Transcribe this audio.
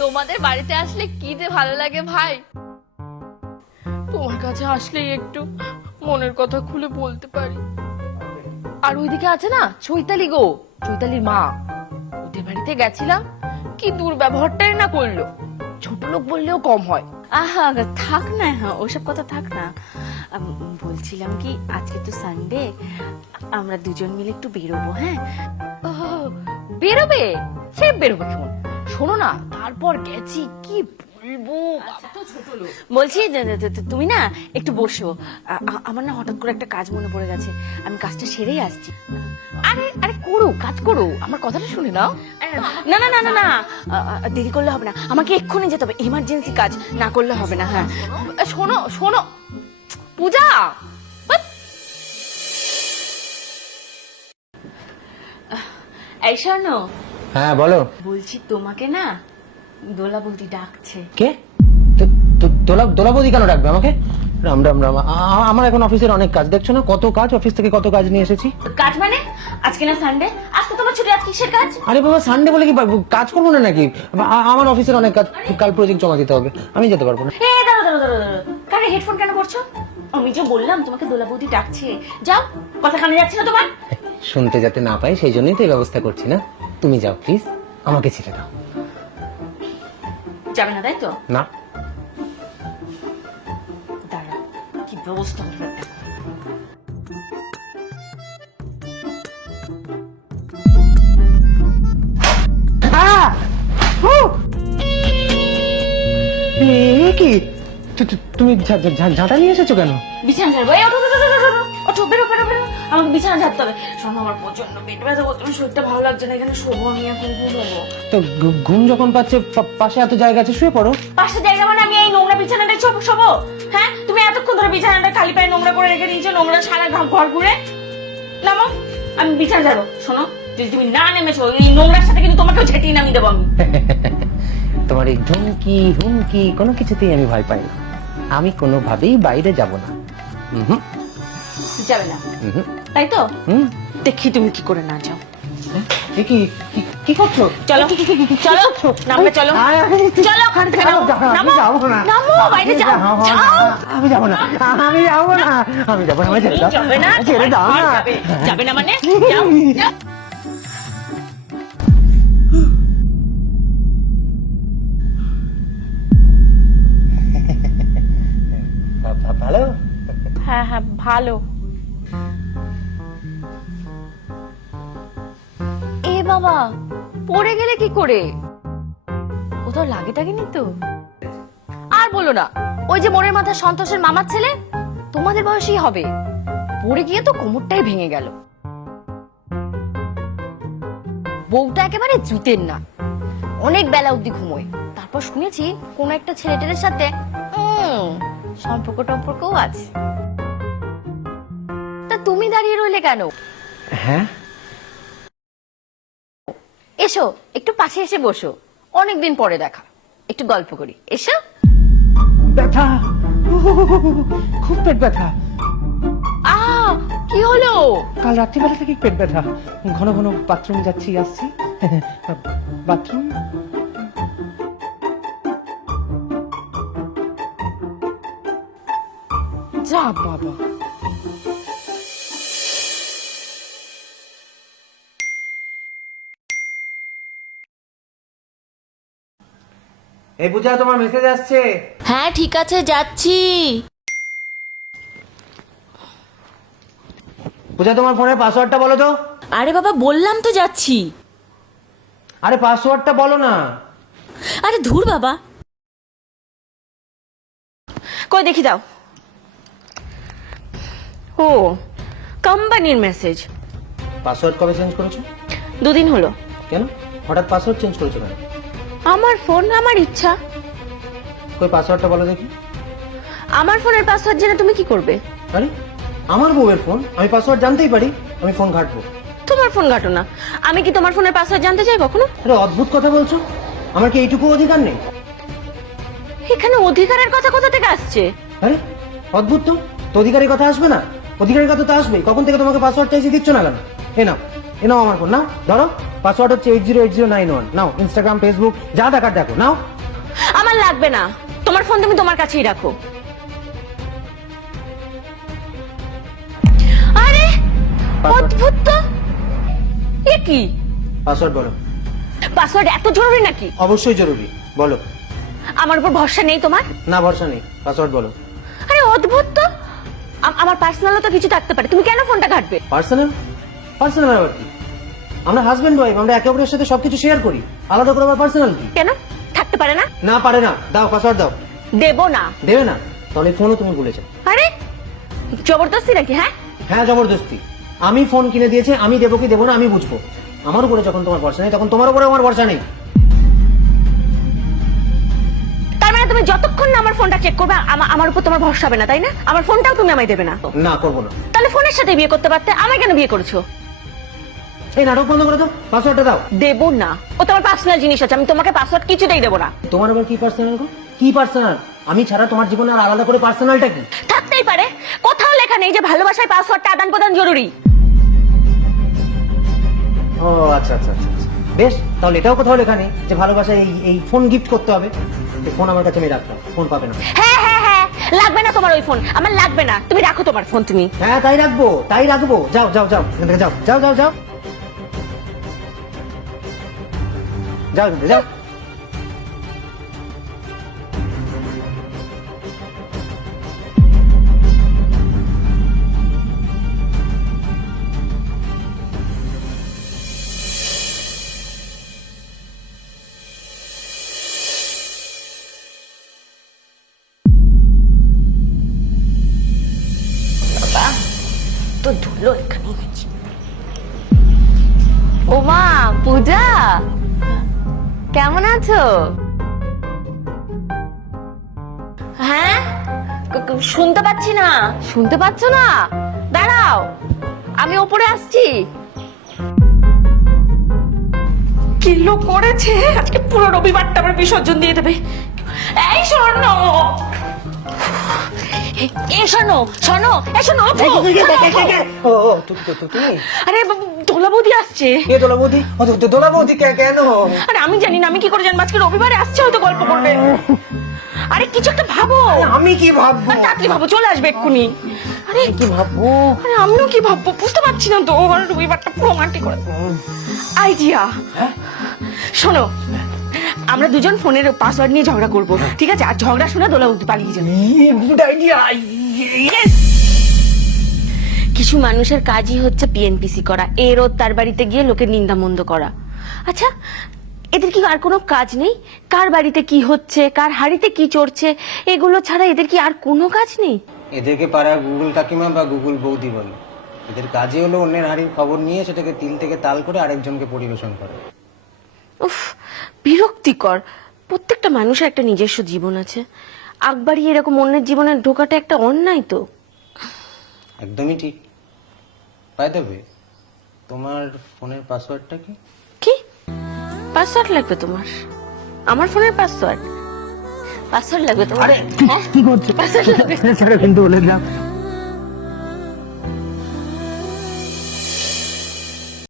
তোমাদের বাড়িতে আসলে কি যে ভালো লাগে ভাই। তোমার কাছে আসলেই একটু মনের কথা খুলে বলতে পারি। আর ওইদিকে আছে না চৈতালি গো, চৈতালির মা, ওদের বাড়িতে গেছিলাম, কি দুর্ব্যবহারটাই না করলো। ছোট লোক বললেও কম হয়। আহা থাক না, হ্যাঁ ওসব কথা থাক না। বলছিলাম কি আজকে তো সানডে, আমরা দুজন মিলে একটু বেরোবো। হ্যাঁ ও, বেরোবে? সে বেরোবে কেমন? শোনো না, তারপর গেছি কি বলবো, বাবা তো ছোট লোক। বলছি তুমি না একটু বসো, আমার না হঠাৎ করে একটা কাজ মনে পড়ে গেছে, আমি কাজটা সেরেই আসছি। আরে আরে করো, কাজ করো, আমার কথাটা শুনে নাও। না না না না না, দেরি করলে হবে না, আমাকে এক্ষুনি যেতে হবে, ইমার্জেন্সি কাজ, না করলে হবে না। হ্যাঁ শোনো শোনো পূজা, এই শোনো, হ্যাঁ বলো। বলছি তোমাকে না দোলা বৌদি ডাকছে। কে? দোলা বৌদি কেন ডাকবে আমাকে? রাম রাম রাম, আমার এখন অফিসের অনেক কাজ, দেখছো না কত কাজ, অফিস থেকে কত কাজ নিয়ে এসেছি। কাজ মানে? আজকে না সানডে, আজকে তোমার ছুটি, আজ কিসের কাজ? আরে বাবা সানডে বলে কি কাজ করবো না নাকি? আমার অফিসের অনেক কাজ, কাল প্রজেক্ট জমা দিতে হবে, আমি যেতে পারবো না। দাঁড়াও দাঁড়াও দাঁড়াও দাঁড়াও, কানে হেডফোন কেন করছো? আমি যে বললাম তোমাকে দোলা বৌদি ডাকছে, যাও, কথা কানে যাচ্ছে না তোমার? শুনতে যাতে না পাই সেই জন্যই তো এই ব্যবস্থা করছি না। তুমি যাও প্লিজ, আমাকে ছেড়ে দাও। যাবে না তাই তো? না। দাঁড়াও, কি ব্যবস্থা করবে। কি তুমি ঝাঁটা নিয়ে এসেছো কেন? বিছানা ঝাড়বো, এই ওঠো ওঠো ওঠো ওঠো, ওঠো, বেরো বেরো বেরো, আমাকে বিছানা ঝাড়তে হবে। শোনো, আমার প্রচন্ড পেট ব্যথা করছে, আমার শরীরটা ভালো লাগছে না, এখানে শোবো আমি, এখন ঘুমবো। তো ঘুম যখন পাচ্ছে, পাশে এত জায়গা আছে, শুয়ে পড়ো। পাশে জায়গা মানে আমি এই নোংরা বিছানাটাই শোবো? হ্যাঁ, তুমি এতক্ষণ ধরে বিছানাটা খালি পায়ে নোংরা করে রেখে দিয়েছো, নোংরা সারা ঘর ঘুরে। নামো, আমি বিছানা যাবো। শোনো, যদি তুমি না নেমেছো, এই নোংরার সাথে কিন্তু তোমাকেও ঝেঁটিয়ে নামিয়ে দেবো আমি। তোমার এই ধুমকি হুমকি কোনো কিছুতেই আমি ভয় পাই না, আমি কোনোভাবেই বাইরে যাব না। যাবে না তাই তো? দেখি তুমি কি করে না যাও। কি করছো? চলো চলো, নামবে, চলো চলো, ওখান থেকে নামো, নামো নামো, বাইরে যাও, আমি যাবো না, আমি যাবো না, আমি যাবো না, ছেড়ে দাও, যাবে না, ছেড়ে দাও না। যাবে না মানে যাও, যাও। ভালো। হ্যাঁ হ্যাঁ ভালো। এ বাবা, পড়ে গেলে কি করে? কোথাও লাগে টাগেনি তো? আর বলো না, ওই যে মোড়ের মাথা সন্তোষের মামার ছেলে, তোমাদের বয়সই হবে, পড়ে গিয়ে তো কোমরটাই ভেঙে গেল। বউটা একেবারে জুতের না, অনেক বেলা অব্দি ঘুমোয়। তারপর শুনেছি কোন একটা ছেলেটের সাথে সম্পর্ক টম্পর্কও আছে। তা তুমি দাঁড়িয়ে রইলে কেন? হ্যাঁ, এসো, একটু পাশে এসে বসো, অনেকদিন পরে দেখা, একটু গল্প করি, এসো। ব্যথা, খুব পেট ব্যথা। কি হলো? কাল রাত্রিবেলা থেকে পেট ব্যথা, ঘন ঘন বাথরুম যাচ্ছি আসছি। বাথরুম যা বাবা। এই পূজা, তোমার মেসেজ আসছে। হ্যাঁ ঠিক আছে, যাচ্ছি। পূজা, তোমার ফোনের পাসওয়ার্ডটা বলো তো। আরে বাবা, বললাম তো যাচ্ছি। আরে পাসওয়ার্ডটা বলো না। আরে ধুর বাবা, কই দেখি দাও। ও, কোম্পানির মেসেজ। পাসওয়ার্ড কবে চেঞ্জ করেছো? 2 দিন হলো। কেন হঠাৎ পাসওয়ার্ড চেঞ্জ করেছো কেন? আমার ফোন, আমার ইচ্ছা। কই পাসওয়ার্ডটা বলো দেখি। আমার ফোনের পাসওয়ার্ড জেনে তুমি কি করবে? আরে আমার বউয়ের ফোন, আমি পাসওয়ার্ড জানতেই পারি, আমি ফোন ঘাঁটবো। তোমার ফোন ঘাটো না, আমি কি তোমার ফোনের পাসওয়ার্ড জানতে চাই কখনো? আরে অদ্ভুত কথা বলছো, আমার কি এইটুকু অধিকার নেই? এখানে অধিকারের কথা কোথা থেকে আসছে? আরে অদ্ভুত তো, অধিকারের কথা আসবে না? অধিকারের কথা তো আসবে, কখন থেকে তোমাকে পাসওয়ার্ড চাইছি, দিচ্ছ না কেন? এ নাও, এ নাও আমার ফোন, নাও ধরো। পাসওয়ার্ড হচ্ছে 808091। নাও ইনস্টাগ্রাম, ফেসবুক যা দেখার দেখো, নাও। আমার লাগবে না, তোমার ফোন তুমি তোমার কাছেই রাখো। আরে অদ্ভুত তো, এ কি? পাসওয়ার্ড বলো। পাসওয়ার্ড এত জরুরি নাকি? অবশ্যই জরুরি, বলো। আমার উপর ভরসা নেই তোমার? না, ভরসা নেই, পাসওয়ার্ড বলো। আরে অদ্ভুত তো, আমার পার্সোনালও তো কিছু থাকতে পারে, তুমি কেন ফোনটা ঘাটবে? পার্সোনাল? পার্সোনাল আবার কি? আমরা হাজবেন্ড ওয়াইফ, আমরা একে অপরের সাথে সবকিছু শেয়ার করি, আলাদা করে আবার পার্সোনাল কি? কেন থাকতে পারে না? না, পারে না। দাও পাসওয়ার্ড দাও। দেবো না। দেবে না? তাহলে ফোনও তুমি ভুলেছো। আরে জবরদস্তি নাকি? হ্যাঁ হ্যাঁ, জবরদস্তি। আমি ফোন কিনে দিয়েছি, আমি দেবো কি দেবো না আমি বুঝবো। আমার উপরে যখন তোমার ভরসা নেই, তখন তোমার উপরে আমার ভরসা নেই। তার মানে তুমি যতক্ষণ না আমার ফোনটা চেক করবে আমার উপর তোমার ভরসা হবে না, তাই না? আমার ফোনটাও তুমি আমায় দেবে না? না, করবো না। তাহলে ফোনের সাথে বিয়ে করতে পারতে, আমায় কেন বিয়ে করেছো? এই নাটক বন্ধ করে দাও, পাসওয়ার্ডটা দাও। দেবো না, ও তোমার পার্সোনাল জিনিস আছে, আমি তোমাকে পাসওয়ার্ড কিছুতেই দেবো না। তোমার আবার কি পার্সোনাল? কি পার্সোনাল? আমি ছাড়া তোমার জীবনে আর আলাদা করে পার্সোনালটা কি? থাকতেই পারে, কোথাও লেখা নেই যে ভালোবাসায় পাসওয়ার্ডটা আদান প্রদান জরুরি। ও আচ্ছা আচ্ছা আচ্ছা আচ্ছা। বেশ, তাহলে এটাও কোথাও লেখা নেই যে ভালোবাসায় এই ফোন গিফট করতে হবে। এই ফোন আমার কাছে আমি রাখতাম, ফোন পাবে না। হ্যাঁ হ্যাঁ হ্যাঁ, লাগবে না তোমার ওই ফোন, আমার লাগবে না, তুমি রাখো তোমার ফোন তুমি। হ্যাঁ, তাই রাখবো, তাই রাখবো। যাও যাও যাও, এখান থেকে যাও, যাও যাও যাও যাও, এখান থেকে যাও। তো ধুলো এখানে। ও মা, পূজা কেমন আছো? হ্যাঁ, শুনতে পাচ্ছি না। শুনতে পাচ্ছ না? দাঁড়াও, আমি ওপরে আসছি। কিলো করেছে, আজকে পুরো রবিবারটা আমার বিসর্জন দিয়ে দেবে। এই স্বর্ণ, এ শোনো শোনো, এ শোনো, ও ও, তুমি? আরে দোলা বৌদি আসছে। কে দোলা বৌদি? ও, দোলা বৌদি কেন? আরে আমি জানি না, আমি কি করে জানবো? আজকে রবিবারে আসছে, হয়তো গল্প করবে। আরে কিছু একটা ভাবো। আমি কি ভাববো? আরে তাড়াতাড়ি ভাবো, চলে আসবে এক্ষুনি। আরে কি ভাববো? আরে আমিও কি ভাববো বুঝতে পারছি না তো, আর রবিবারটা পুরো মাটি করে। আইডিয়া, শোনো, আমরা দুজন ফোনের পাসওয়ার্ড নিয়ে ঝগড়া করব, ঠিক আছে? আর ঝগড়া শুনে দোলা বৌদি পালিয়ে যাবে। Good idea. কিছু মানুষের কাজই হচ্ছে পিএনপিসি করা, এর ও তার বাড়িতে গিয়ে লোকের নিন্দা মন্দ করা। আচ্ছা, এদের কি আর কোনো কাজ নেই? কার বাড়িতে কি হচ্ছে, কার হাড়িতে কি চড়ছে, এগুলো ছাড়া এদের কি আর কোনো কাজ নেই? এদেরকে পাড়ার গুগল কাকিমা বা গুগল বৌদি বলে। এদের কাজই হলো অন্যের হাড়ির খবর নিয়ে সেটাকে তিল থেকে তাল করে আরেকজনকে পরিবেশন করে। উফ, বিরক্তিকর। প্রত্যেকটা মানুষের একটা নিজস্ব জীবন আছে, আগ বাড়িয়ে এরকম অন্যের জীবনে ঢোকাটা একটা অন্যায় তো। একদমই ঠিক। বাই দ্য ওয়ে, তোমার ফোনের পাসওয়ার্ডটা কি? কি পাসওয়ার্ড লাগবে তোমার? আমার ফোনের পাসওয়ার্ড? পাসওয়ার্ড লাগবে তোমার? কি করছো? পাসওয়ার্ড লাগবে? কিন্তু বলে দাও।